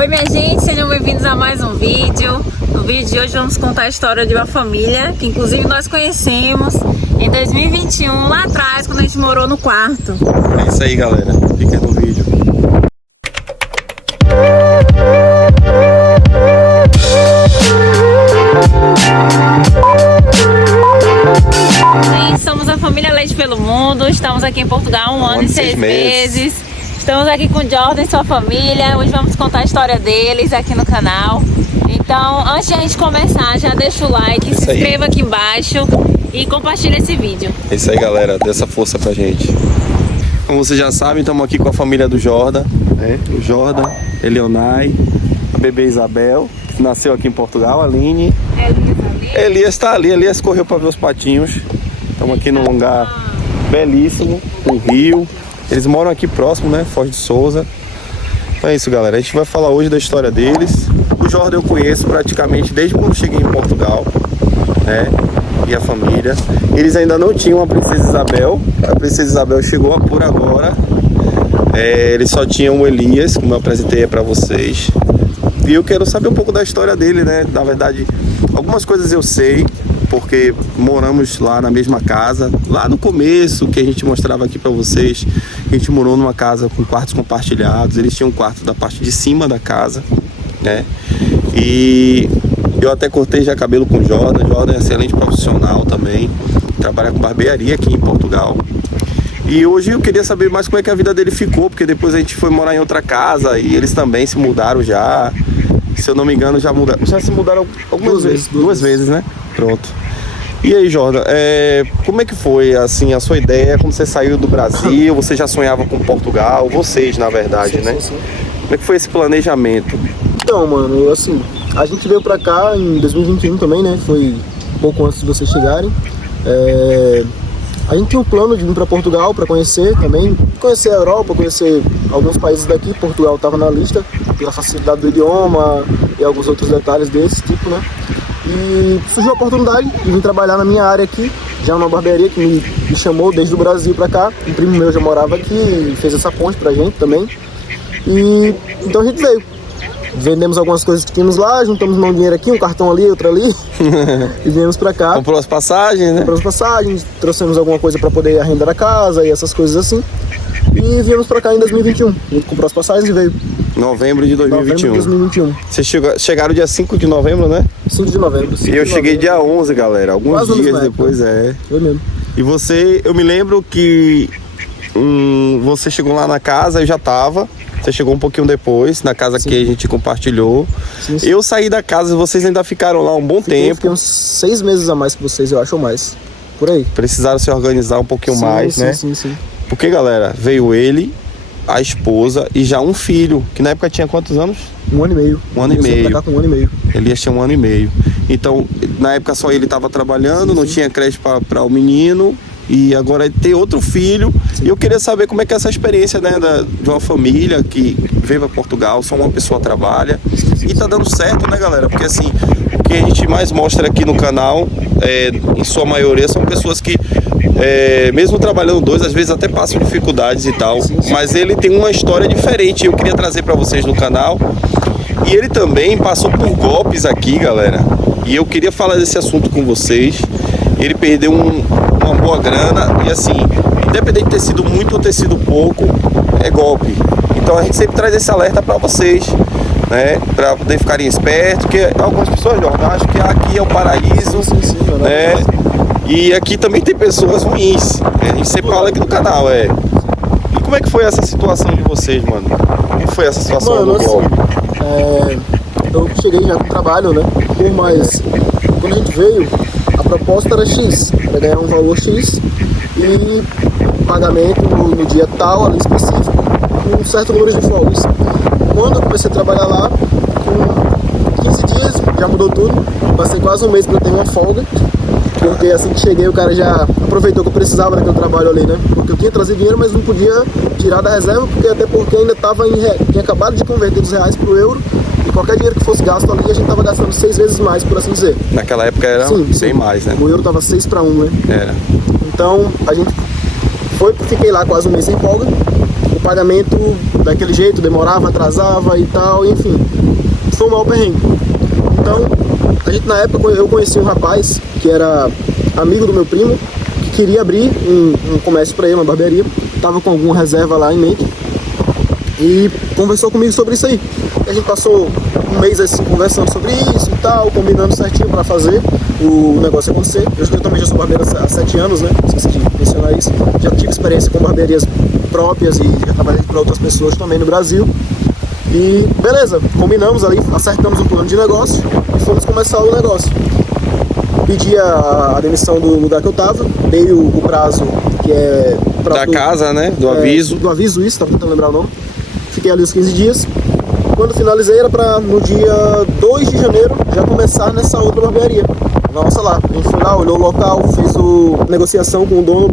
Oi minha gente, sejam bem-vindos a mais um vídeo. No vídeo de hoje vamos contar a história de uma família que inclusive nós conhecemos em 2021, lá atrás, quando a gente morou no quarto. É isso aí, galera, fica no vídeo. Sim, somos a família Leite pelo Mundo, estamos aqui em Portugal há um ano e 6 meses. Estamos aqui com o Jordan e sua família. Hoje vamos contar a história deles aqui no canal. Então, antes de a gente começar, já deixa o like, se inscreva aqui embaixo e compartilha esse vídeo. É isso aí, galera, dê essa força pra gente. Como vocês já sabem, estamos aqui com a família do Jordan, né? O Jordan, Eleonai, a bebê Isabel, que nasceu aqui em Portugal, a Aline. Elias tá ali, Elias correu para ver os patinhos. Estamos aqui num lugar belíssimo, um rio. Eles moram aqui próximo, né? Foz de Souza. Então é isso, galera. A gente vai falar hoje da história deles. O Jordan eu conheço praticamente desde quando cheguei em Portugal, né? E a família. Eles ainda não tinham a Princesa Isabel. A Princesa Isabel chegou por agora. Eles só tinham o Elias, como eu apresentei para vocês. E eu quero saber um pouco da história dele, né? Na verdade, algumas coisas eu sei, porque moramos lá na mesma casa, lá no começo, que a gente mostrava aqui pra vocês, a gente morou numa casa com quartos compartilhados. Eles tinham um quarto da parte de cima da casa, né? E eu até cortei já cabelo com o Jordan. Jordan é excelente profissional também, trabalha com barbearia aqui em Portugal. E hoje eu queria saber mais como é que a vida dele ficou, porque depois a gente foi morar em outra casa e eles também se mudaram já. Se eu não me engano, já se mudaram algumas vezes. Duas vezes, né? Pronto. E aí, Jordan, como é que foi, assim, a sua ideia? Como você saiu do Brasil? Você já sonhava com Portugal? Vocês, na verdade, sim, né? Sim. Como é que foi esse planejamento? Então, mano, assim, a gente veio pra cá em 2021 também, né? Foi um pouco antes de vocês chegarem. A gente tinha um plano de vir pra Portugal pra conhecer também. Conhecer a Europa, conhecer alguns países daqui. Portugal tava na lista, pela facilidade do idioma e alguns outros detalhes desse tipo, né? E surgiu a oportunidade de vir trabalhar na minha área aqui, já numa barbearia que me chamou desde o Brasil pra cá. Um primo meu já morava aqui e fez essa ponte pra gente também. E então a gente veio. Vendemos algumas coisas que tínhamos lá, juntamos um dinheiro aqui, um cartão ali, outro ali e viemos pra cá. Comprou as passagens, né? Compramos as passagens, trouxemos alguma coisa pra poder arrendar a casa e essas coisas assim. E viemos pra cá em 2021. A gente comprou as passagens e veio. Novembro de 2021. Novembro de 2021. Vocês chegaram dia 5 de novembro, né? 5 de novembro. E eu cheguei dia 11, galera. Alguns dias depois, Foi mesmo. E você, eu me lembro que você chegou lá na casa, eu já tava. Você chegou um pouquinho depois, na casa que a gente compartilhou. Sim. Eu saí da casa, vocês ainda ficaram lá um bom tempo. Fiquei uns 6 meses a mais que vocês, eu acho, ou mais. Por aí. Precisaram se organizar um pouquinho mais, né? Sim. Porque, galera, veio ele, a esposa e já um filho, que na época tinha quantos anos? 1 ano e meio. Um ano e meio. Pra cá com 1 ano e meio. Ele ia ter 1 ano e meio. Então, na época só ele estava trabalhando, não tinha creche para o menino. E agora tem outro filho. Sim. E eu queria saber como é que é essa experiência, né, de uma família que veio para Portugal, só uma pessoa trabalha. E tá dando certo, né, galera? Porque assim, o que a gente mais mostra aqui no canal, em sua maioria, são pessoas que, mesmo trabalhando dois, às vezes até passam dificuldades e tal. Sim. Mas ele tem uma história diferente. Eu queria trazer para vocês no canal. E ele também passou por golpes aqui, galera. E eu queria falar desse assunto com vocês. Ele perdeu uma boa grana e assim, independente de ter sido muito ou ter sido pouco, é golpe. Então a gente sempre traz esse alerta para vocês, né? Para poder ficarem espertos, porque algumas pessoas, Jordan, acham que aqui é o paraíso, né? E aqui também tem pessoas ruins. A gente sempre fala aqui no canal, E como é que foi essa situação de vocês, mano? Como foi essa situação do golpe? Eu cheguei já com trabalho, né? Mas quando a gente veio, a proposta era X, era ganhar um valor X e pagamento no dia tal, ali específico, com um certo número de folgas. Quando eu comecei a trabalhar lá, com 15 dias, já mudou tudo, passei quase um mês para ter uma folga, porque assim que cheguei o cara já aproveitou que eu precisava daquele trabalho ali, né? Porque eu tinha trazido dinheiro, mas não podia tirar da reserva, até porque ainda estava tinha acabado de converter dos reais para o euro. E qualquer dinheiro que fosse gasto ali, a gente tava gastando 6 vezes mais, por assim dizer. Naquela época era bem mais, né? O euro tava 6 para 1, né? Era. Então, a gente fiquei lá quase um mês sem folga. O pagamento daquele jeito, demorava, atrasava e tal, enfim. Foi um maior perrengue. Então, a gente na época, eu conheci um rapaz que era amigo do meu primo, que queria abrir um comércio para ele, uma barbearia. Tava com alguma reserva lá em mente. E conversou comigo sobre isso aí. A gente passou um mês assim conversando sobre isso e tal, combinando certinho para fazer o negócio acontecer. Eu também já sou barbeiro há 7 anos, né? Esqueci de mencionar isso. Já tive experiência com barbearias próprias e já trabalhei para outras pessoas também no Brasil. E beleza, combinamos ali, acertamos um plano de negócio e fomos começar o negócio. Pedi a demissão do lugar que eu tava, dei o prazo que é... Da casa, né? Do aviso. Do aviso, isso, tava tentando lembrar o nome. Fiquei ali os 15 dias. Quando finalizei era pra no dia 2 de janeiro já começar nessa outra barbearia. Nossa lá, a gente foi lá, olhou o local, fez negociação com o dono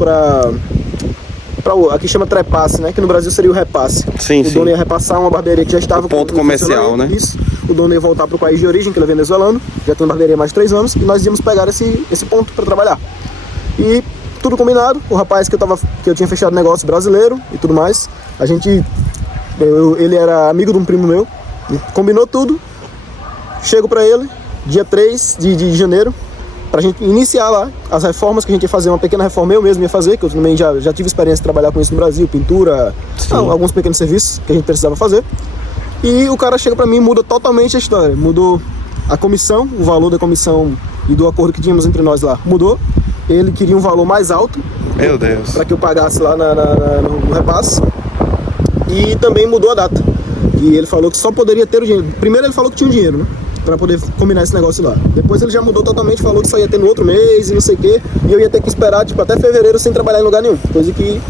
aqui chama trepasse, né? Que no Brasil seria o repasse. Sim, o dono ia repassar uma barbearia que já estava... O ponto comercial, né? Isso. O dono ia voltar pro país de origem, que ele é venezuelano. Já tem uma barbearia há mais de 3 anos. E nós íamos pegar esse ponto para trabalhar. E tudo combinado. O rapaz que eu tinha fechado negócio brasileiro e tudo mais. Ele era amigo de um primo meu. E combinou tudo. Chego para ele, dia 3 de janeiro. Pra gente iniciar lá as reformas que a gente ia fazer, uma pequena reforma eu mesmo ia fazer, que eu também já tive experiência de trabalhar com isso no Brasil, pintura, alguns pequenos serviços que a gente precisava fazer. E o cara chega pra mim e muda totalmente a história, mudou a comissão, o valor da comissão e do acordo que tínhamos entre nós lá, mudou. Ele queria um valor mais alto, meu Deus, pra que eu pagasse lá no repasse, e também mudou a data. E ele falou que só poderia ter o dinheiro. Primeiro ele falou que tinha o dinheiro, né? Pra poder combinar esse negócio lá. Depois ele já mudou totalmente, falou que só ia ter no outro mês e não sei o quê. E eu ia ter que esperar, tipo, até fevereiro sem trabalhar em lugar nenhum. Coisa que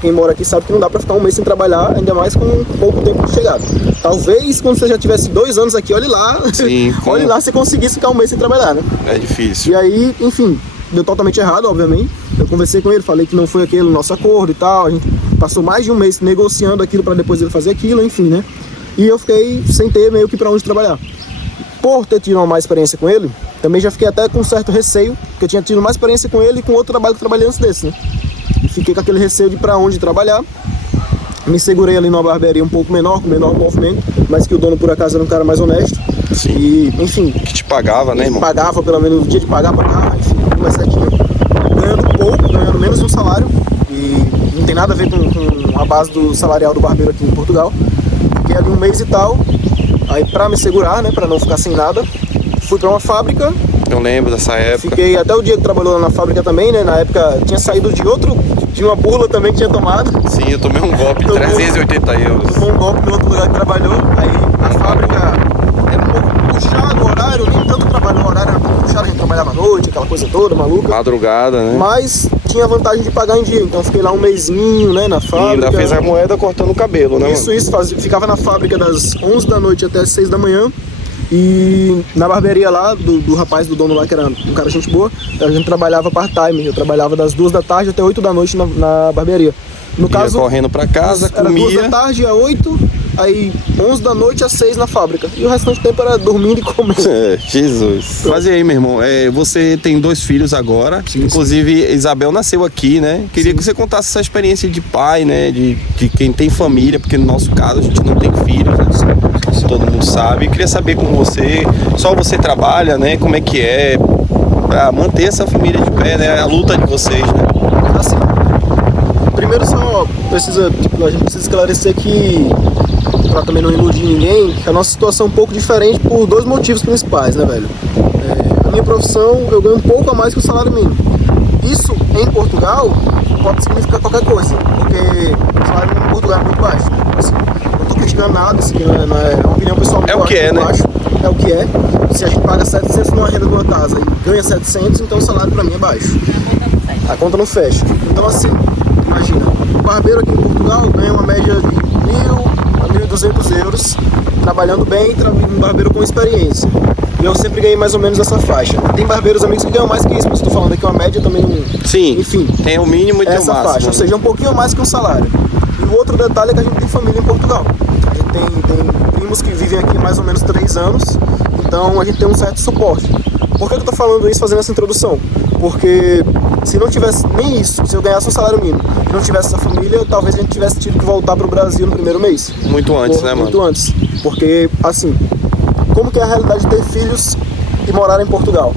quem mora aqui sabe que não dá pra ficar um mês sem trabalhar, ainda mais com pouco tempo de chegada. Talvez quando você já tivesse 2 anos aqui, olhe lá. Sim, olhe lá se conseguisse ficar um mês sem trabalhar, né? É difícil. E aí, enfim, deu totalmente errado, obviamente. Eu conversei com ele, falei que não foi aquele o nosso acordo e tal. A gente passou mais de um mês negociando aquilo pra depois ele fazer aquilo, enfim, né? E eu fiquei sem ter meio que pra onde trabalhar. Por ter tido uma má experiência com ele, também já fiquei até com certo receio, porque eu tinha tido mais experiência com ele e com outro trabalho que eu trabalhei antes desse, né? E fiquei com aquele receio de pra onde trabalhar. Me segurei ali numa barbearia um pouco menor, com menor movimento, mas que o dono por acaso era um cara mais honesto. Sim. E, enfim... Que te pagava, né, irmão? Pagava pelo menos o dia de pagar pra cá, enfim, tudo mais certinho. Ganhando menos de um salário. E não tem nada a ver com a base do salarial do barbeiro aqui em Portugal. Fiquei ali um mês e tal. Aí pra me segurar, né, pra não ficar sem nada, fui pra uma fábrica. Eu lembro dessa época. Fiquei até o dia que trabalhou lá na fábrica também, né, na época tinha saído de uma burla também que tinha tomado. Sim, eu tomei um golpe de 380 euros. Tomou um golpe no outro lugar que trabalhou, aí a fábrica era um pouco puxado o horário, nem tanto trabalhou o horário, era um pouco puxado, a gente trabalhava à noite, aquela coisa toda, maluca. Madrugada, né? Mas tinha a vantagem de pagar em dia, então fiquei lá um mesinho, né, na fábrica. E ainda fez a moeda cortando o cabelo, né? Isso, ficava na fábrica das 11 da noite até as 6 da manhã. E na barbearia lá, do rapaz, do dono lá, que era um cara gente boa, a gente trabalhava part-time. Eu trabalhava das 2 da tarde até 8 da noite na barbearia. No caso, correndo pra casa, comia. Era 2 da tarde a 8, aí 11 da noite a 6 na fábrica. E o restante do tempo era dormindo e comendo. Jesus. Mas e aí, meu irmão, você tem 2 filhos agora. Sim, inclusive, sim. Isabel nasceu aqui, né? Queria que você contasse essa experiência de pai, né? De quem tem família, porque no nosso caso a gente não tem filhos, né? Todo mundo sabe. Eu queria saber com você, só você trabalha, né? Como é que é pra manter essa família de pé, né? A luta de vocês, né? Assim, primeiro só a gente precisa esclarecer que, pra também não iludir ninguém, que a nossa situação é um pouco diferente por 2 motivos principais, né, velho? A minha profissão, eu ganho um pouco a mais que o salário mínimo. Isso, em Portugal, pode significar qualquer coisa, porque o salário mínimo em Portugal é muito baixo. Assim, não tô criticando nada, isso aqui não é uma opinião pessoal. É o que é, né? É o que é. Se a gente paga 700 numa renda de uma casa e ganha 700, então o salário pra mim é baixo. A conta não fecha. Então assim, imagina, o barbeiro aqui em Portugal ganha uma média de 1.000 a 1.200 euros, trabalhando bem, um barbeiro com experiência. E eu sempre ganhei mais ou menos essa faixa. Tem barbeiros amigos que ganham mais que isso, mas estou falando aqui uma média também. Sim, enfim, tem o mínimo e tem o máximo. Essa faixa, ou seja, um pouquinho mais que um salário. E o outro detalhe é que a gente tem família em Portugal. A gente tem primos que vivem aqui mais ou menos 3 anos, então a gente tem um certo suporte. Por que eu estou falando isso, fazendo essa introdução? Porque se não tivesse nem isso, se eu ganhasse um salário mínimo e não tivesse essa família, talvez a gente tivesse tido que voltar pro Brasil no primeiro mês. Muito antes, né, mano? Muito antes. Porque, assim, como que é a realidade de ter filhos e morar em Portugal?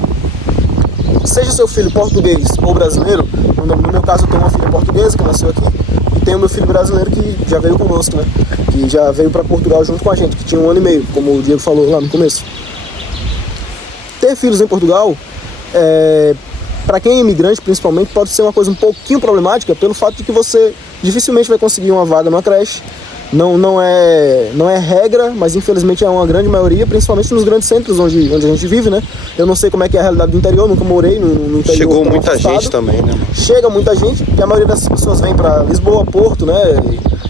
Seja seu filho português ou brasileiro, no meu caso eu tenho uma filha portuguesa que nasceu aqui, e tenho meu filho brasileiro que já veio conosco, né? Que já veio para Portugal junto com a gente, que tinha 1 ano e meio, como o Diego falou lá no começo. Ter filhos em Portugal, para quem é imigrante principalmente, pode ser uma coisa um pouquinho problemática pelo fato de que você dificilmente vai conseguir uma vaga numa creche. Não é regra, mas infelizmente é uma grande maioria, principalmente nos grandes centros onde a gente vive, né? Eu não sei como é que é a realidade do interior, nunca morei no interior. Chegou muita gente também, né? Chega muita gente, porque a maioria das pessoas vem para Lisboa, Porto, né?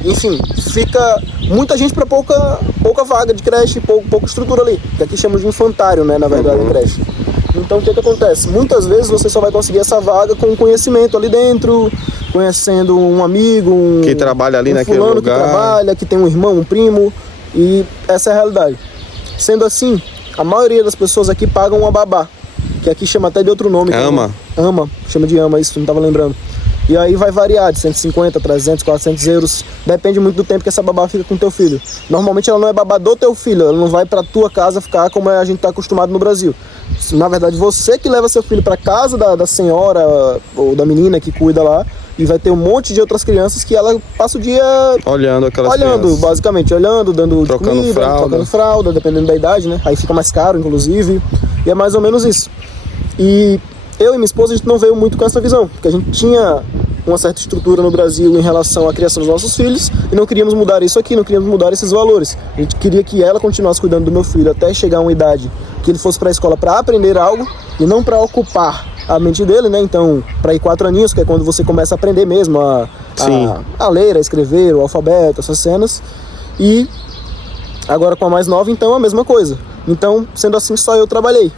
Enfim, fica muita gente para pouca vaga de creche, pouca estrutura ali, que aqui chamamos de infantário, né? Na verdade, creche. Então o que acontece? Muitas vezes você só vai conseguir essa vaga com conhecimento ali dentro, conhecendo um amigo, que trabalha ali naquele fulano lugar, que trabalha, que tem um irmão, um primo, e essa é a realidade. Sendo assim, a maioria das pessoas aqui pagam uma babá, que aqui chama até de outro nome. Ama. Chama de ama, isso, não estava lembrando. E aí vai variar de 150, 300, 400 euros. Depende muito do tempo que essa babá fica com o teu filho. Normalmente ela não é babá do teu filho, ela não vai pra tua casa ficar como a gente tá acostumado no Brasil. Na verdade, você que leva seu filho pra casa da senhora ou da menina que cuida lá, e vai ter um monte de outras crianças que ela passa o dia olhando aquelas crianças. Basicamente, olhando, dando trocando comida, trocando fralda, dependendo da idade, né? Aí fica mais caro, inclusive. E é mais ou menos isso. E eu e minha esposa, a gente não veio muito com essa visão, porque a gente tinha uma certa estrutura no Brasil em relação à criação dos nossos filhos e não queríamos mudar isso aqui, não queríamos mudar esses valores. A gente queria que ela continuasse cuidando do meu filho até chegar a uma idade que ele fosse para a escola para aprender algo e não para ocupar a mente dele, né? Então, para ir 4 aninhos, que é quando você começa a aprender mesmo a ler, a escrever, o alfabeto, essas cenas. E agora com a mais nova, então, a mesma coisa. Então, sendo assim, só eu trabalhei.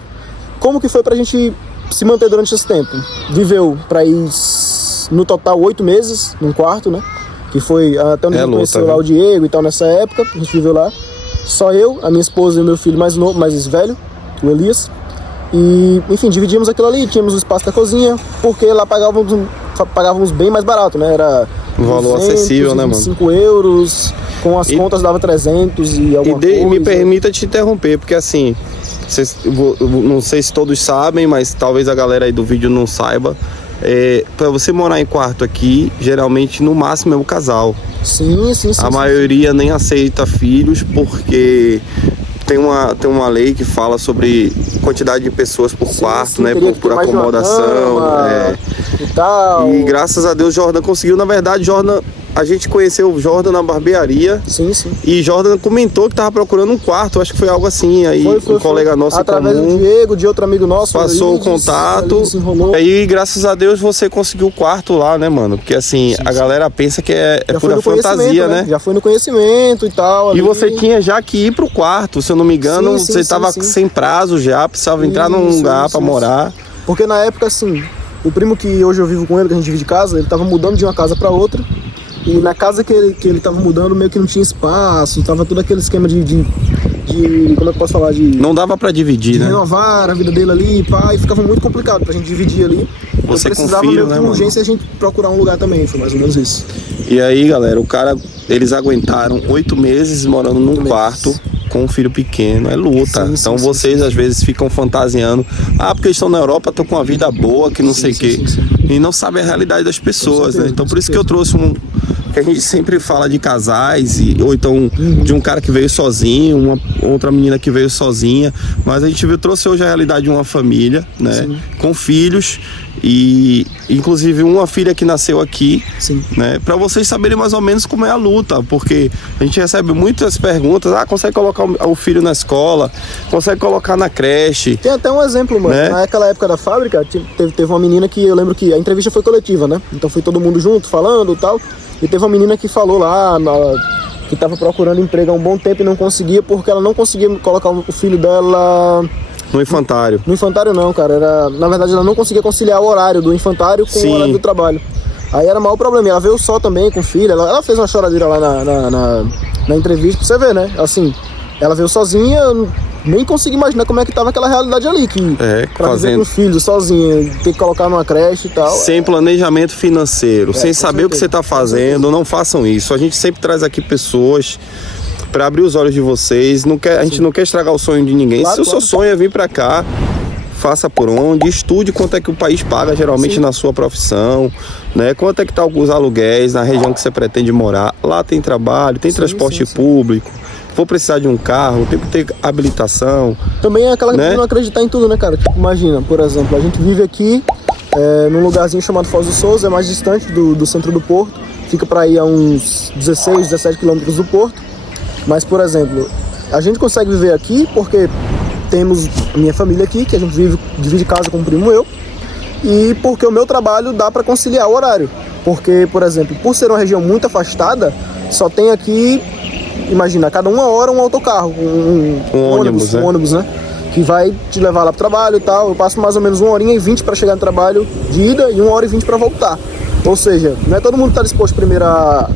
Como que foi pra gente se manter durante esse tempo? Viveu para ir, no total, 8 meses num quarto, né? Que foi até onde a gente conheceu lá o Diego e tal, nessa época. A gente viveu lá. Só eu, a minha esposa e o meu filho mais novo, mais velho, o Elias. E, enfim, dividimos aquilo ali, tínhamos o espaço da cozinha, porque lá pagávamos bem mais barato, né? Era um valor acessível, né, mano? 5 euros, com as contas dava 300 e alguma coisa. E me permita te interromper, porque assim, não sei se todos sabem, mas talvez a galera aí do vídeo não saiba. Para você morar em quarto aqui, geralmente no máximo é o casal. Sim. A maioria nem aceita filhos, porque tem uma lei que fala sobre quantidade de pessoas por quarto, né? Por acomodação. E tal. E graças a Deus Jordan conseguiu. Na verdade, a gente conheceu o Jordan na barbearia. Sim. E Jordan comentou que tava procurando um quarto, acho que foi algo assim. Aí um colega nosso através comum, do Diego, de outro amigo nosso, passou o contato. E aí, graças a Deus, você conseguiu o quarto lá, né, mano? Porque assim, a galera pensa que é pura fantasia, né? Já foi no conhecimento e tal. Ali. E você tinha já que ir pro quarto, se eu não me engano, você tava sem prazo já, precisava entrar num lugar pra morar. Porque na época, assim, o primo que hoje eu vivo com ele, que a gente divide casa, ele tava mudando de uma casa pra outra. E na casa que ele tava mudando, meio que não tinha espaço, tava todo aquele esquema de como é que eu posso falar? Não dava pra dividir, né? Renovar a vida dele ali, pá, e ficava muito complicado pra gente dividir ali. Você precisava meio que urgência a gente procurar um lugar também, foi mais ou menos isso. E aí, galera, eles aguentaram 8 meses morando num quarto com um filho pequeno, é luta. Então vocês às vezes ficam fantasiando, porque eles estão na Europa, estão com uma vida boa, que não sei o quê. E não sabem a realidade das pessoas, né? Então por isso que eu trouxe que a gente sempre fala de casais, ou então de um cara que veio sozinho, uma outra menina que veio sozinha, mas a gente trouxe hoje a realidade de uma família, né? Com filhos, e inclusive uma filha que nasceu aqui, né? Para vocês saberem mais ou menos como é a luta, porque a gente recebe muitas perguntas, consegue colocar o filho na escola, consegue colocar na creche. Tem até um exemplo, mano, né? Naquela época da fábrica, teve uma menina que eu lembro que a entrevista foi coletiva, né? Então foi todo mundo junto falando e tal. E teve uma menina que falou lá que estava procurando emprego há um bom tempo e não conseguia porque ela não conseguia colocar o filho dela no infantário. No infantário não, cara. Na verdade, ela não conseguia conciliar o horário do infantário com o horário do trabalho. Aí era o maior problema. Ela veio só também com o filho. Ela fez uma choradeira lá na entrevista pra você ver, né? Assim, ela veio sozinha, nem consigo imaginar como é que tava aquela realidade ali, que pra viver com filhos, sozinho, ter que colocar numa creche e tal. Sem planejamento financeiro, sem saber o que você tá fazendo, não façam isso. A gente sempre traz aqui pessoas para abrir os olhos de vocês. A gente não quer estragar o sonho de ninguém. Se o seu sonho é vir para cá, faça por onde, estude quanto é que o país paga geralmente na sua profissão, né? Quanto é que tá os aluguéis na região que você pretende morar. Lá tem trabalho, tem transporte público. For precisar de um carro, tem que ter habilitação. Também é aquela de não acreditar em tudo, né, cara? Tipo, imagina, por exemplo, a gente vive aqui num lugarzinho chamado Foz do Souza, é mais distante do centro do Porto. Fica para ir a uns 16, 17 quilômetros do Porto. Mas, por exemplo, a gente consegue viver aqui porque temos a minha família aqui, que a gente divide casa com um primo meu, e porque o meu trabalho dá para conciliar o horário. Porque, por exemplo, por ser uma região muito afastada, só tem aqui, imagina, a cada 1 hora um autocarro, um ônibus, né? Que vai te levar lá pro trabalho e tal. Eu passo mais ou menos 1h20 para chegar no trabalho de ida e 1h20 para voltar. Ou seja, não é todo mundo que tá disposto primeiro a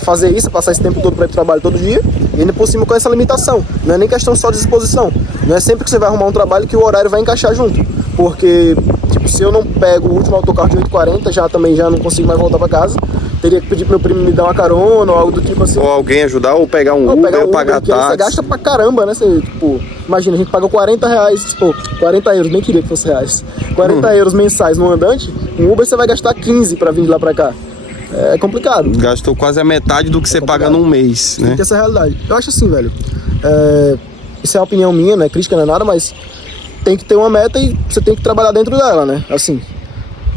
fazer isso, a passar esse tempo todo para ir pro trabalho todo dia, e ainda por cima com essa limitação. Não é nem questão só de disposição. Não é sempre que você vai arrumar um trabalho que o horário vai encaixar junto. Porque, tipo, se eu não pego o último autocarro de 8h40, já não consigo mais voltar para casa. Teria que pedir pro meu primo me dar uma carona ou algo do tipo assim. Ou alguém ajudar, ou pegar um Uber, ou pagar táxi. Você gasta pra caramba, né? Você, tipo, imagina, a gente paga 40 reais, tipo, 40 euros, nem queria que fosse reais. 40 euros mensais no andante, um Uber você vai gastar 15 pra vir de lá pra cá. É complicado. Gastou quase a metade do que você paga num mês, né? Tem que ter essa realidade. Eu acho assim, velho. Isso é a opinião minha, não é crítica, não é nada, mas tem que ter uma meta e você tem que trabalhar dentro dela, né? Assim,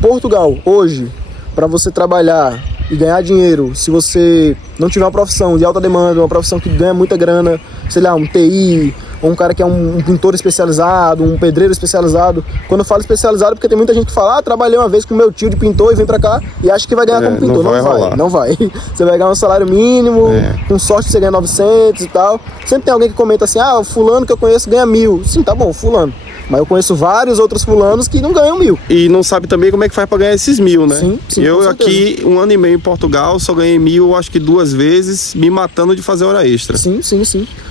Portugal, hoje, pra você trabalhar e ganhar dinheiro, se você não tiver uma profissão de alta demanda, uma profissão que ganha muita grana, sei lá, um TI, ou um cara que é um pintor especializado, um pedreiro especializado. Quando eu falo especializado, porque tem muita gente que fala, trabalhei uma vez com meu tio de pintor e vem pra cá e acha que vai ganhar como pintor. Não vai. Você vai ganhar um salário mínimo, com sorte você ganha 900 e tal. Sempre tem alguém que comenta assim, o fulano que eu conheço ganha 1.000. Sim, tá bom, fulano. Mas eu conheço vários outros fulanos que não ganham 1.000. E não sabe também como é que faz pra ganhar esses 1.000, né? Sim, eu aqui, 1 ano e meio em Portugal, só ganhei 1.000, acho que 2 vezes, me matando de fazer hora extra. Sim.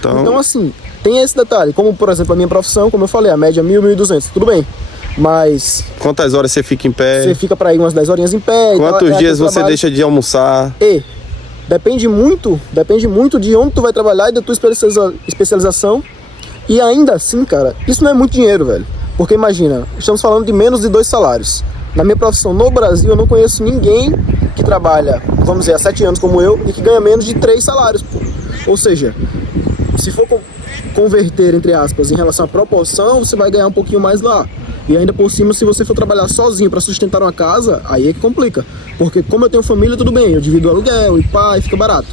Então assim, tem esse detalhe. Como, por exemplo, a minha profissão, como eu falei, a média é 1.000, 1.200. Tudo bem. Mas... quantas horas você fica em pé? Você fica pra ir umas 10 horinhas em pé. Quantos dias você deixa de almoçar? Depende muito de onde tu vai trabalhar e da tua especialização. E ainda assim, cara, isso não é muito dinheiro, velho. Porque imagina, estamos falando de menos de 2 salários. Na minha profissão no Brasil, eu não conheço ninguém que trabalha, vamos dizer, há 7 anos como eu, e que ganha menos de 3 salários, pô. Ou seja, se for converter, entre aspas, em relação à proporção, você vai ganhar um pouquinho mais lá. E ainda por cima, se você for trabalhar sozinho para sustentar uma casa, aí é que complica. Porque como eu tenho família, tudo bem, eu divido o aluguel e pá, e fica barato.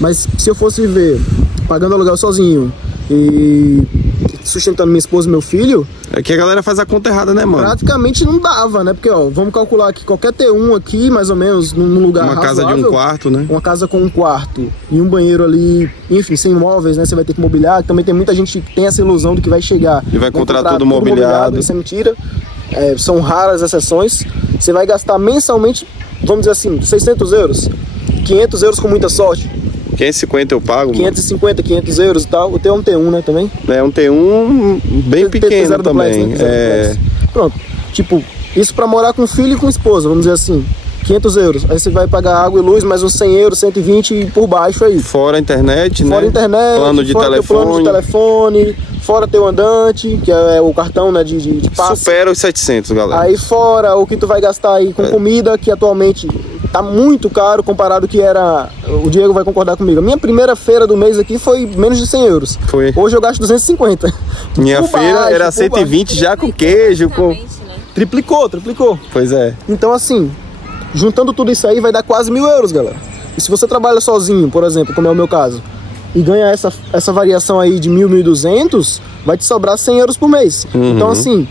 Mas se eu fosse viver pagando aluguel sozinho e sustentando minha esposa e meu filho... é que a galera faz a conta errada, né, mano? Praticamente não dava, né? Porque, vamos calcular que qualquer T1 aqui, mais ou menos, num lugar razoável... casa de um quarto, né? Uma casa com um quarto e um banheiro ali, enfim, sem móveis, né? Você vai ter que mobiliar. Também tem muita gente que tem essa ilusão de que vai chegar... e vai comprar tudo mobiliado. Isso é mentira. São raras exceções. Você vai gastar mensalmente, vamos dizer assim, 600 euros. 500 euros com muita sorte. 550 eu pago, 550, 500 euros e tal. O teu é um T1, né, também? É um T1 bem pequeno também. Pronto. Tipo, isso pra morar com filho e com esposa, vamos dizer assim. 500 euros. Aí você vai pagar água e luz, mais uns 100 euros, 120 por baixo aí. Fora a internet, né? Fora a internet, plano de telefone, fora teu andante, que é o cartão, né, de passe. Supera os 700, galera. Aí fora o que tu vai gastar aí com comida, que atualmente tá muito caro comparado ao que era... O Diego vai concordar comigo. A minha primeira feira do mês aqui foi menos de 100 euros. Foi. Hoje eu gasto 250. Minha feira era 120 já com queijo. Né? Triplicou. Pois é. Então assim, juntando tudo isso aí vai dar quase 1.000 euros, galera. E se você trabalha sozinho, por exemplo, como é o meu caso, e ganha essa variação aí de 1.000, 1.200, vai te sobrar 100 euros por mês. Então assim...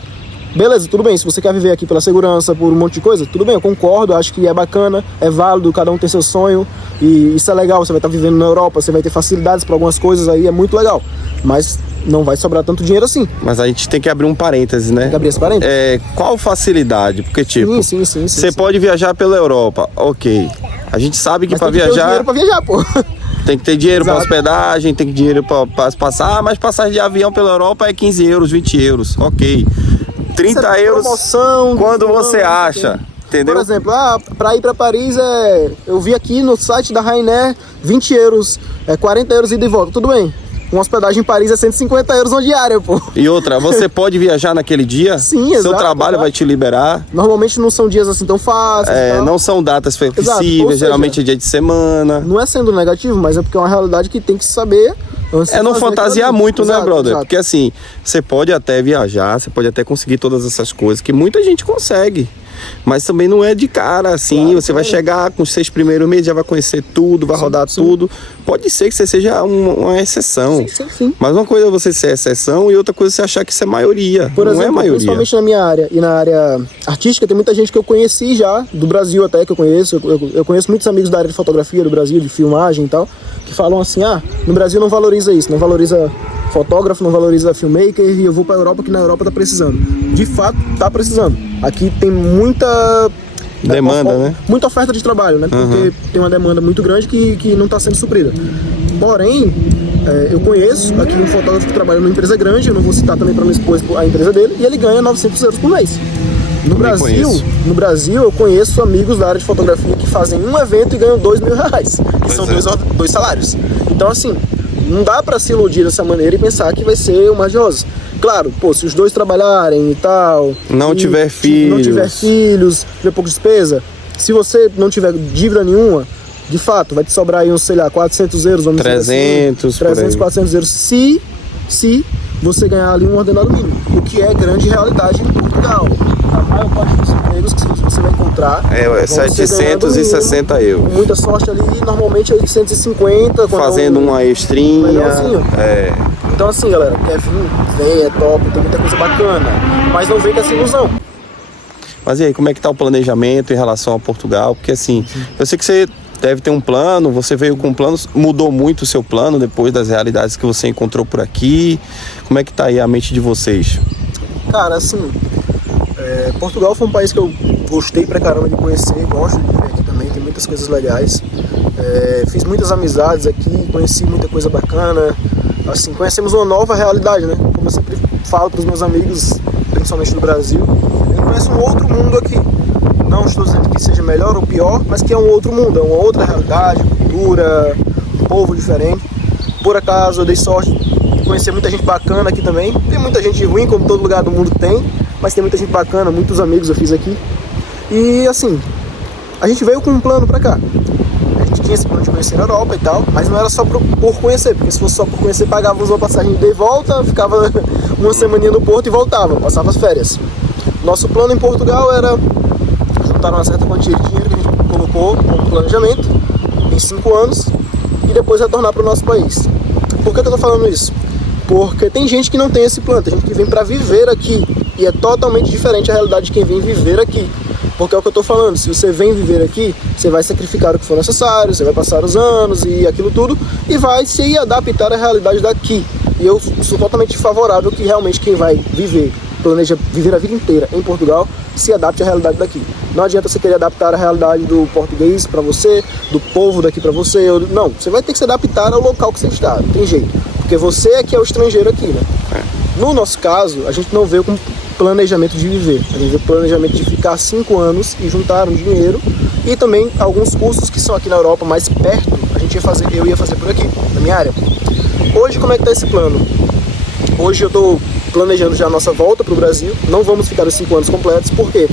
beleza, tudo bem, se você quer viver aqui pela segurança, por um monte de coisa, tudo bem, eu concordo, acho que é bacana, é válido, cada um tem seu sonho, e isso é legal, você vai estar vivendo na Europa, você vai ter facilidades para algumas coisas aí, é muito legal, mas não vai sobrar tanto dinheiro assim. Mas a gente tem que abrir um parêntese, né? Tem que abrir esse parêntese. Qual facilidade? Porque tipo, sim, você pode viajar pela Europa, ok, a gente sabe que para viajar... dinheiro pra viajar, pô. Tem que ter dinheiro para Exato. hospedagem, tem que ter dinheiro para passar, mas passagem de avião pela Europa é 15 euros, 20 euros, ok. 30 Isso é euros promoção, quando desconto, você acha, entendeu? Por exemplo, para ir para Paris, eu vi aqui no site da Ryanair, 20 euros, 40 euros ida e volta, tudo bem. Uma hospedagem em Paris é 150 euros uma diária, pô. E outra, você pode viajar naquele dia? Sim, Seu exato, trabalho exato. vai te liberar. Normalmente não são dias assim tão fáceis. Tal. Não são datas flexíveis, Ou seja, geralmente é dia de semana. Não é sendo negativo, mas é porque é uma realidade que tem que saber. Antes de Não fazer fantasiar aquilo. muito, né, Exato, brother? exato. Porque assim, você pode até viajar, você pode até conseguir todas essas coisas, que muita gente consegue. Mas também não é de cara, assim, Claro, você vai chegar com os 6 primeiros meses, já vai conhecer tudo, vai rodar sim. tudo. Pode ser que você seja uma exceção. Sim. Mas uma coisa é você ser exceção e outra coisa é você achar que isso é maioria. Por não exemplo, é maioria. principalmente na minha área e na área artística, tem muita gente que eu conheci já, do Brasil até, que eu conheço. Eu conheço muitos amigos da área de fotografia do Brasil, de filmagem e tal, que falam assim, no Brasil não valoriza isso, não valoriza fotógrafo, não valoriza filmmaker, e eu vou pra Europa, que na Europa tá precisando. De fato, tá precisando. Aqui tem muita... Demanda, né? Muita oferta de trabalho, né? Porque tem uma demanda muito grande que não está sendo suprida. Porém, eu conheço aqui um fotógrafo que trabalha numa empresa grande, eu não vou citar também para minha esposa a empresa dele, e ele ganha 900 euros por mês. No Brasil, eu conheço amigos da área de fotografia que fazem um evento e ganham 2 mil reais, que são dois salários. Então, assim, não dá para se iludir dessa maneira e pensar que vai ser o mar de rosas. Claro, se os dois trabalharem e tal... Não tiver filhos, tiver pouca despesa, se você não tiver dívida nenhuma, de fato, vai te sobrar aí uns, 400 euros, vamos 300, dizer assim, 300, 400 euros, se você ganhar ali um ordenado mínimo, o que é grande realidade em Portugal. A maior parte dos empregos que você vai encontrar... É 760 euros. Com muita sorte ali, normalmente é 850. Fazendo uma extrinha. Então assim, galera, quer vir, vem, é top, tem muita coisa bacana, mas não vem com essa ilusão. Mas e aí, como é que tá o planejamento em relação a Portugal? Porque assim, eu sei que você deve ter um plano, você veio com planos, mudou muito o seu plano depois das realidades que você encontrou por aqui. Como é que tá aí a mente de vocês? Cara, assim, Portugal foi um país que eu gostei pra caramba de conhecer, gosto de viver aqui também, tem muitas coisas legais. Fiz muitas amizades aqui, conheci muita coisa bacana. Assim, conhecemos uma nova realidade, né? Como eu sempre falo para os meus amigos, principalmente do Brasil, eu conheço um outro mundo aqui. Não estou dizendo que seja melhor ou pior, mas que é um outro mundo, é uma outra realidade, cultura, um povo diferente. Por acaso eu dei sorte de conhecer muita gente bacana aqui também. Tem muita gente ruim, como todo lugar do mundo tem, mas tem muita gente bacana, muitos amigos eu fiz aqui. E assim, a gente veio com um plano para cá. Tinha esse plano de conhecer a Europa e tal, mas não era só por conhecer, porque se fosse só por conhecer, pagávamos uma passagem de volta, ficava uma semaninha no Porto e voltava, passava as férias. Nosso plano em Portugal era juntar uma certa quantia de dinheiro que a gente colocou como planejamento em 5 anos e depois retornar para o nosso país. Por que eu tô falando isso? Porque tem gente que não tem esse plano, tem gente que vem para viver aqui e é totalmente diferente a realidade de quem vem viver aqui. Porque é o que eu tô falando, se você vem viver aqui, você vai sacrificar o que for necessário, você vai passar os anos e aquilo tudo, e vai se adaptar à realidade daqui. E eu sou totalmente favorável que realmente quem vai planeja viver a vida inteira em Portugal, se adapte à realidade daqui. Não adianta você querer adaptar a realidade do português para você, do povo daqui para você. Não, você vai ter que se adaptar ao local que você está, não tem jeito. Porque você é que é o estrangeiro aqui, né? No nosso caso, a gente não veio com planejamento de viver, a gente veio com planejamento de ficar 5 anos e juntar um dinheiro e também alguns cursos que são aqui na Europa, mais perto, eu ia fazer por aqui, na minha área. Hoje, como é que tá esse plano? Hoje eu estou planejando já a nossa volta para o Brasil, não vamos ficar os 5 anos completos, porque,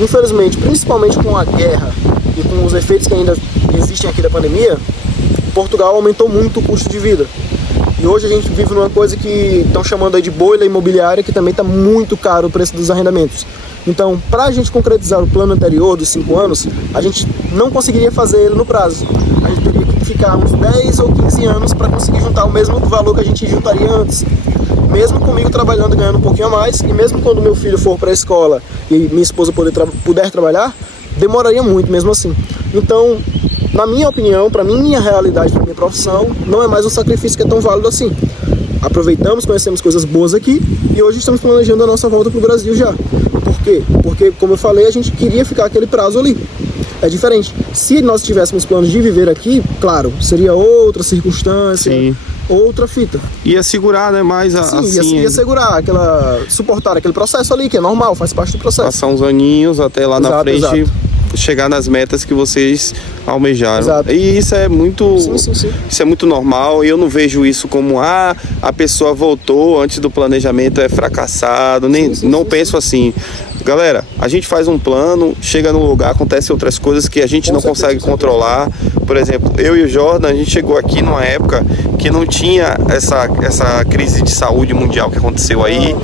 infelizmente, principalmente com a guerra e com os efeitos que ainda existem aqui da pandemia, Portugal aumentou muito o custo de vida. E hoje a gente vive numa coisa que estão chamando aí de bolha imobiliária, que também está muito caro o preço dos arrendamentos. Então, para a gente concretizar o plano anterior dos 5 anos, a gente não conseguiria fazer ele no prazo. A gente teria que ficar uns 10 ou 15 anos para conseguir juntar o mesmo valor que a gente juntaria antes. Mesmo comigo trabalhando, ganhando um pouquinho a mais, e mesmo quando meu filho for para a escola e minha esposa puder trabalhar, demoraria muito mesmo assim. Então, na minha opinião, para minha realidade, para minha profissão, não é mais um sacrifício que é tão válido assim. Aproveitamos, conhecemos coisas boas aqui e hoje estamos planejando a nossa volta para o Brasil já. Por quê? Porque, como eu falei, a gente queria ficar aquele prazo ali. é diferente. Se nós tivéssemos planos de viver aqui, claro, seria outra circunstância, Sim. outra fita. Ia segurar, né? Mais assim. Ia segurar, suportar aquele processo ali, que é normal, faz parte do processo. Passar uns aninhos até lá na frente. Exato. Chegar nas metas que vocês almejaram. Exato. E isso é muito Sim. Isso é muito normal, e eu não vejo isso como a pessoa voltou antes do planejamento, é fracassado, não penso assim. Galera, a gente faz um plano, chega num lugar, acontecem outras coisas que a gente não consegue controlar. Por exemplo, eu e o Jordan, a gente chegou aqui numa época que não tinha essa crise de saúde mundial que aconteceu aí,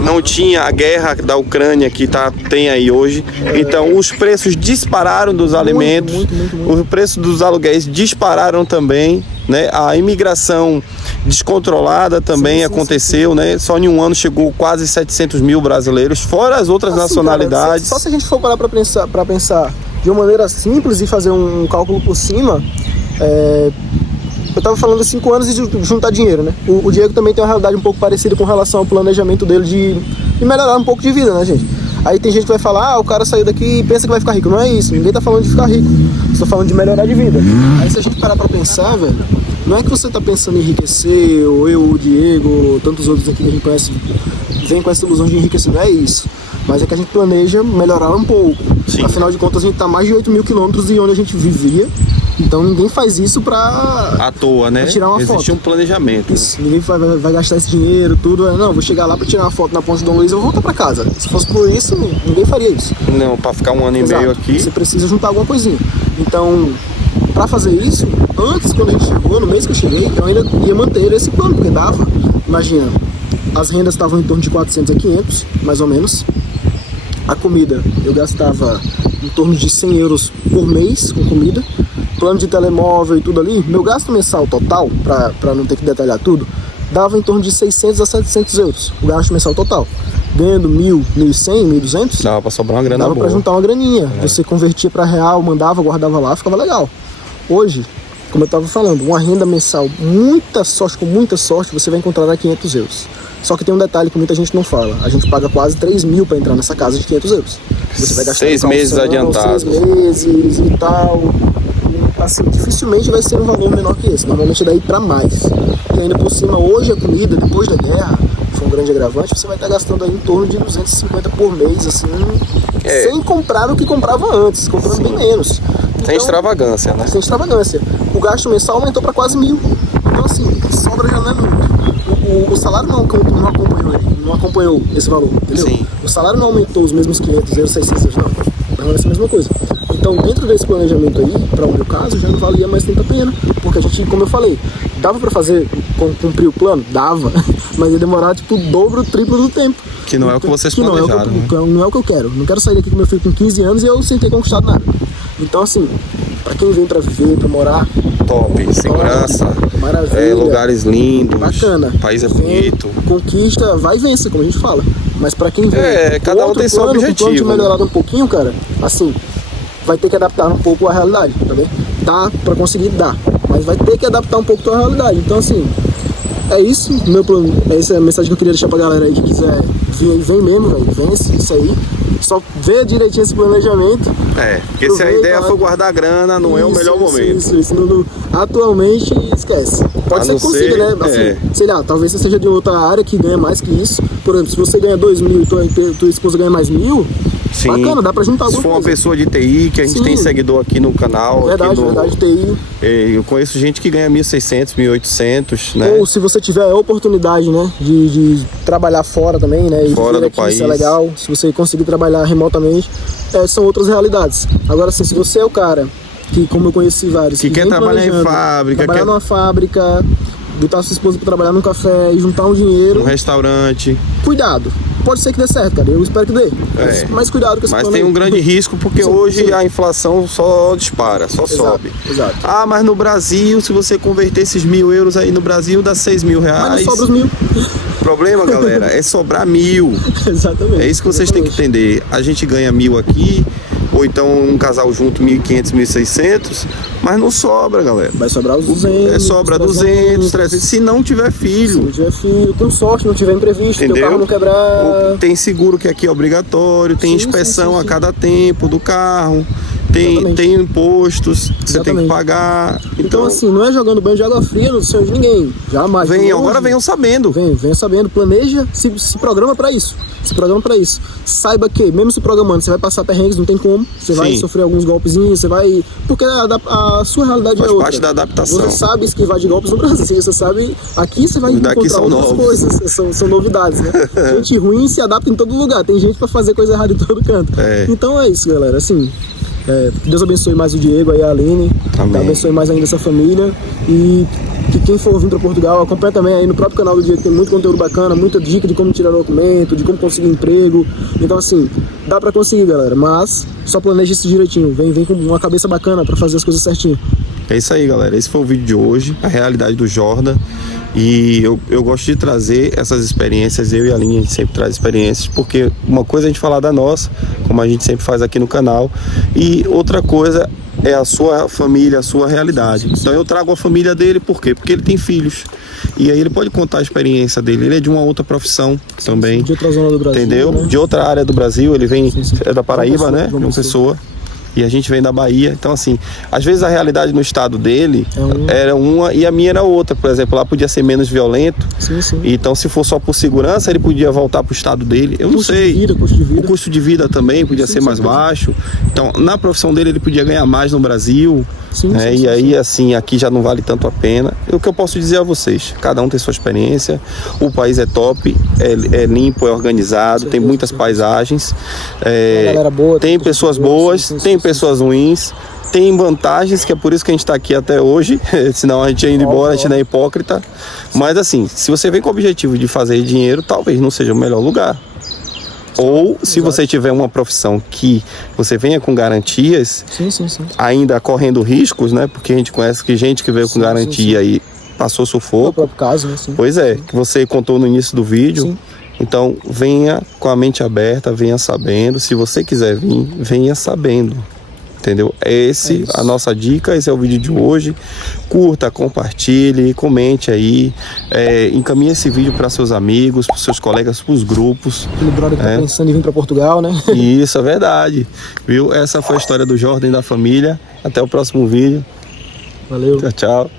não tinha a guerra da Ucrânia que tem aí hoje. Então os preços dispararam dos alimentos, os preços dos aluguéis dispararam também, né? A imigração descontrolada também aconteceu, né? Só em um ano chegou quase 700 mil brasileiros, fora as outras nacionalidades. Cara, só se a gente for parar para pensar de uma maneira simples e fazer um cálculo por cima, eu tava falando de 5 anos e de juntar dinheiro, né? O Diego também tem uma realidade um pouco parecida com relação ao planejamento dele de melhorar um pouco de vida, né, gente? Aí tem gente que vai falar, o cara saiu daqui e pensa que vai ficar rico. Não é isso, ninguém tá falando de ficar rico. Estou falando de melhorar de vida. Aí se a gente parar pra pensar, velho, não é que você tá pensando em enriquecer, ou eu, o Diego, ou tantos outros aqui que a gente conhece, vem com essa ilusão de enriquecer, não é isso. Mas é que a gente planeja melhorar um pouco. Sim. Afinal de contas, a gente tá a mais de 8 mil quilômetros de onde a gente vivia. Então ninguém faz isso à toa, né? Tirar uma foto. Existe um planejamento. Isso. Ninguém vai gastar esse dinheiro, tudo. Não, vou chegar lá pra tirar uma foto na ponte do Dom Luiz e eu vou voltar pra casa. Se fosse por isso, ninguém faria isso. Não, pra ficar um ano e meio aqui. Você precisa juntar alguma coisinha. Então, pra fazer isso, antes, quando a gente chegou, no mês que eu cheguei, eu ainda ia manter esse plano, porque dava. Imagina, as rendas estavam em torno de 400 a 500, mais ou menos. A comida, eu gastava em torno de 100 euros por mês com comida. Plano de telemóvel e tudo ali, meu gasto mensal total, para não ter que detalhar tudo, dava em torno de 600 a 700 euros, o gasto mensal total. Ganhando 1.000, 1.100, 1.200, dava para sobrar uma grana boa. Dava para juntar uma graninha. Você convertia para real, mandava, guardava lá, ficava legal. Hoje, como eu estava falando, uma renda mensal, com muita sorte, você vai encontrar a 500 euros. Só que tem um detalhe que muita gente não fala. A gente paga quase 3 mil para entrar nessa casa de 500 euros. Você vai gastar 6 meses adiantados. 6 meses e tal. Assim, dificilmente vai ser um valor menor que esse. Normalmente é daí para mais. E ainda por cima, hoje a comida, depois da guerra, foi um grande agravante, você vai estar gastando aí em torno de 250 por mês, assim, sem comprar o que comprava antes, comprando bem menos. Sem extravagância, né? Sem extravagância. O gasto mensal aumentou para quase 1.000. Então, assim, sobra já não é muito. O salário não acompanhou esse valor, entendeu? Sim. O salário não aumentou os mesmos 500 euros, 600 euros, não. Não é essa mesma coisa. Então, dentro desse planejamento aí, para o meu caso, já não valia mais tanto a pena. Porque a gente, como eu falei, dava para cumprir o plano? Dava. Mas ia demorar, tipo, o dobro, o triplo do tempo. Que não é o que vocês planejaram. Não é o que eu quero. Não quero sair daqui com meu filho com 15 anos e eu sem ter conquistado nada. Então, assim, para quem vem para viver, para morar... Top, segurança, maravilha, lugares lindos, bacana, o país é bonito. Conquista, vai e vença, como a gente fala. Mas pra quem vem cada um tem seu objetivo. Com o plano de melhorar um pouquinho, cara, assim, vai ter que adaptar um pouco a realidade, tá bem? Dá pra conseguir dar, mas vai ter que adaptar um pouco a tua realidade. Então, assim, é isso, meu plano. Essa é a mensagem que eu queria deixar pra galera aí que quiser vir, vem mesmo, velho, vence isso aí. Só vê direitinho esse planejamento. Porque se a ideia for guardar grana, não é o melhor momento. Isso. Atualmente, esquece. Pode ser que consiga, né? Assim, sei lá, talvez você seja de outra área que ganha mais que isso. Por exemplo, se você ganha 2.000 e tua esposa ganha mais 1.000, sim, bacana, dá pra juntar alguma coisa. Se for uma pessoa de TI, que a gente tem seguidor aqui no canal. Verdade, TI. Eu conheço gente que ganha 1.600, 1.800, né? Ou se você tiver a oportunidade, né, de trabalhar fora também, né? E fora do aqui, país. Isso é legal. Se você conseguir trabalhar remotamente, são outras realidades. Agora, assim, se você é o cara que, como eu conheci vários, que quer trabalhar em fábrica, trabalhar numa fábrica, botar sua esposa pra trabalhar num café e juntar um dinheiro. Um restaurante. Cuidado. Pode ser que dê certo, cara. Eu espero que dê. Mas cuidado com esse plano. Mas tem um grande risco, porque hoje a inflação só dispara, só sobe. Exato. Mas no Brasil, se você converter esses 1.000 euros aí no Brasil, dá 6.000 reais. Mas não sobra os 1.000. O problema, galera, é sobrar 1.000. Exatamente. É isso que vocês têm que entender. A gente ganha 1.000 aqui, ou então um casal junto 1.500, 1.600, mas não sobra, galera. Vai sobrar os 200. Sobra 200, 300, se não tiver filho. Se não tiver filho, com sorte, não tiver imprevisto, entendeu? Teu carro não quebrar. Tem seguro que aqui é obrigatório, tem inspeção a cada tempo do carro. tem impostos que você tem que pagar. Então assim, não é jogando banho de água fria no sonho de ninguém. Jamais. Agora venham sabendo. Venham sabendo, planeja, se programa pra isso. Se programa pra isso. Saiba que, mesmo se programando, você vai passar perrengues, não tem como. Você vai sofrer alguns golpezinhos, você vai. Porque a sua realidade faz é outra. parte da adaptação. Você sabe esquivar de golpes no Brasil, você sabe. Aqui você vai encontrar outras coisas. São novidades, né? Gente ruim se adapta em todo lugar. Tem gente pra fazer coisa errada em todo canto. Então é isso, galera. Assim. Que Deus abençoe mais o Diego e a Aline. Amém. Abençoe mais ainda essa família. E que quem for vir para Portugal, acompanha também aí no próprio canal do Diego, tem muito conteúdo bacana, muita dica de como tirar documento, de como conseguir emprego. Então assim, dá para conseguir, galera, mas só planeja isso direitinho. Vem com uma cabeça bacana para fazer as coisas certinho. É isso aí, galera. Esse foi o vídeo de hoje, a realidade do Jordan. E eu gosto de trazer essas experiências, eu e a Aline, a gente sempre traz experiências, porque uma coisa é a gente falar da nossa, como a gente sempre faz aqui no canal, e outra coisa é a sua família, a sua realidade. Então eu trago a família dele, por quê? Porque ele tem filhos. E aí ele pode contar a experiência dele. Ele é de uma outra profissão também. De outra zona do Brasil. Entendeu? Né? De outra área do Brasil. Ele vem, é da Paraíba, né? João Pessoa. E a gente vem da Bahia. Então, assim, às vezes a realidade no estado dele era uma e a minha era outra. Por exemplo, lá podia ser menos violento. Sim. Então, se for só por segurança, ele podia voltar para o estado dele. Eu não sei. O custo de vida também podia ser mais baixo. Então, na profissão dele, ele podia ganhar mais no Brasil. E aí, assim, aqui já não vale tanto a pena. O que eu posso dizer a vocês? Cada um tem sua experiência. O país é top, é limpo, é organizado, tem muitas paisagens. Tem pessoas boas, tem pessoas ruins, tem vantagens, que é por isso que a gente está aqui até hoje, senão a gente ia indo embora, a gente não é hipócrita. Mas assim, se você vem com o objetivo de fazer dinheiro, talvez não seja o melhor lugar. Ou se você tiver uma profissão que você venha com garantias, ainda correndo riscos, né? Porque a gente conhece gente que veio com garantia e passou sufoco. No próprio caso, né? Pois é, que você contou no início do vídeo. Então, venha com a mente aberta, venha sabendo. Se você quiser vir, venha sabendo. Entendeu? A nossa dica, esse é o vídeo de hoje. Curta, compartilhe, comente aí. Encaminhe esse vídeo para seus amigos, para seus colegas, para os grupos. Aquele brother que tá pensando em vir para Portugal, né? Isso, é verdade. Viu? Essa foi a história do Jordan e da família. Até o próximo vídeo. Valeu. Tchau, tchau.